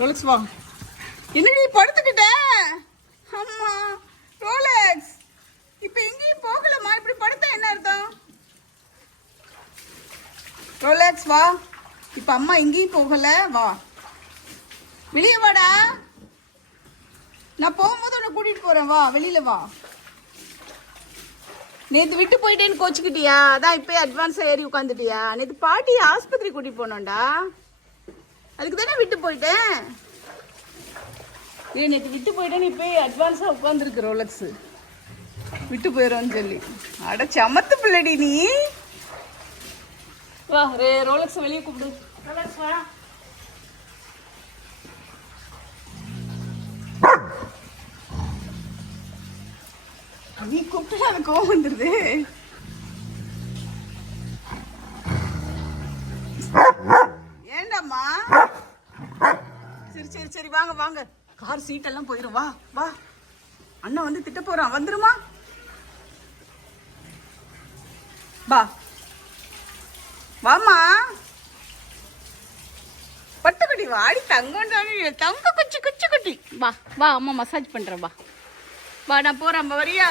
Rolex வா. என்னடி படுத்துக்கிட்ட? அம்மா ரோலக்ஸ், இப்போ எங்கேயும் போகலம்மா. இப்படி படுத்தா என்ன அர்த்தம்? ரோலக்ஸ் வா. இப்போ அம்மா எங்கேயும் போகல, வா வெளியே வாடா. நான் போகும்போது உன்னை கூட்டிட்டு போறேன், வா வெளியில வா. நேற்று விட்டு போயிட்டேன்னு கோச்சுக்கிட்டியா? அதான் இப்போ அட்வான்ஸாக ஏறி உட்காந்துட்டியா? நேற்று பாட்டி ஆஸ்பத்திரி கூட்டிட்டு போனோம்டா, அதுக்கு தானே விட்டு போயிட்டேன். நேற்று விட்டு போயிட்டேன்னு இப்போ அட்வான்ஸாக உட்காந்துருக்கு ரோலக்ஸ், விட்டு போயிடும்னு சொல்லி. அட சமத்து பிள்ளடி நீ. வா ரோலக்ஸ் வெளியே கூப்பிடு. ரோலக்ஸ் வா. நீ கூப்பிட்டு அது கோவம் வந்துடுது. ஏண்டாம்மா? சரி சரி சரி வாங்க வாங்க. கார் சீட்டெல்லாம் போயிடும், வா வா. அண்ணன் வந்து திட்ட போறான், வந்துருமா? வா வாமா. பட்டுக்குட்டி வாடி, தங்கம் தங்க குச்சி குச்சி குட்டி. வா வா, அம்மா மசாஜ் பண்றேன், வா வா. நான் போறேன், வரியா?